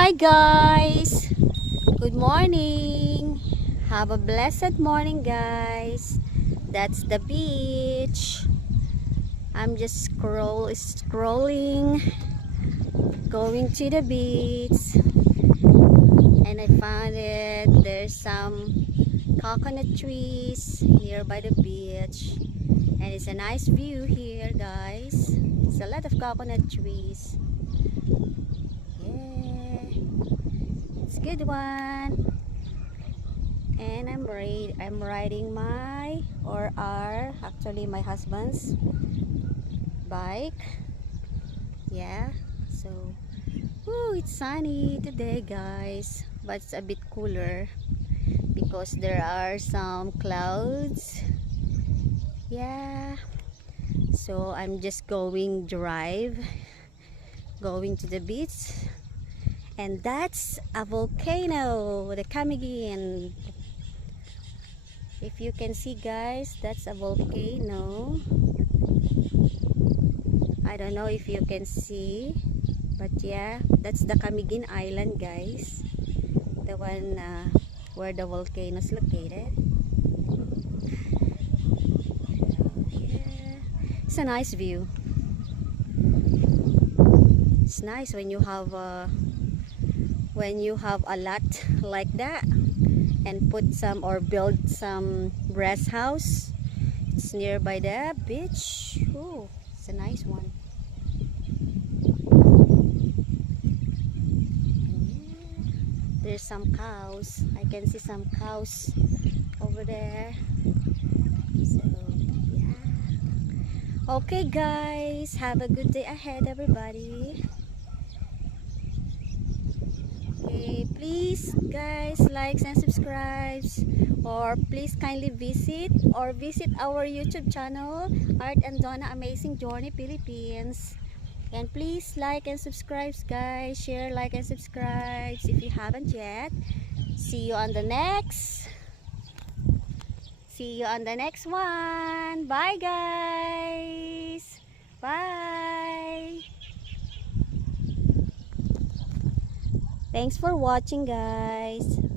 Hi guys, good morning. Have a blessed morning guys. That's the beach. I'm just scrolling going to the beach, and I found it. There's some coconut trees here by the beach, and it's a nice view here guys. It's a lot of coconut trees. It's a good one. And I'm riding my actually my husband's bike. Yeah, so it's sunny today guys, but it's a bit cooler because there are some clouds. Yeah, so I'm just going to the beach. And that's a volcano, the Camiguin. If you can see guys, that's a volcano. I don't know if you can see, but yeah, that's the Camiguin Island guys. The one where the volcano is located. Yeah. It's a nice view. It's nice when you have a lot like that and put some or build some rest house. It's nearby the beach. Oh, it's a nice one. There's some cows. I can see some cows over there. So yeah, okay guys, have a good day ahead everybody. Please guys, likes and subscribes, or please kindly visit our YouTube channel, Art and Donna Amazing Journey Philippines. And please like and subscribe guys, share, like and subscribe if you haven't yet. See you on the next one. Bye guys, bye. Thanks for watching guys.